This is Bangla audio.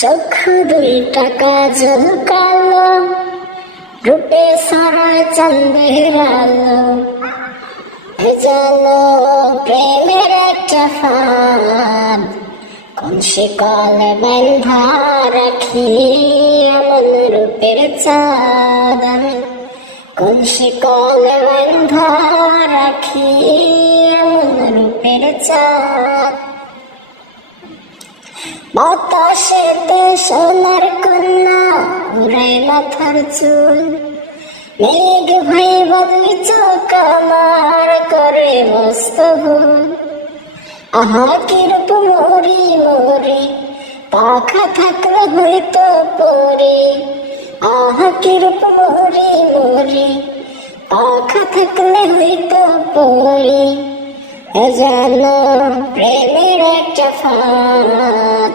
চক্ষু দুইটা কাজল কালো, রূপে সারায় চাঁদের আলো, ভেজালো প্রেমের একটা ফাঁদ, কোন শিকলে বাঁধা রাখি এমন রূপের চাঁদ আমি, কোন শিকলে বাঁধা রাখি এমন রূপের চাঁদ। বাতাসেতে সোনার কন্যা উড়ে মাথার চুল, মেঘ ভাই বদলি চোখ আমার করে মস্ত ভুল। আহা কি রূপ মরি মরি, পাখা থাকলে হইতো পরি। আহা কি রূপ মরি মরি, পাখা থাকলে হইতো পরি। জানো প্রেমের একটা ফাঁদ,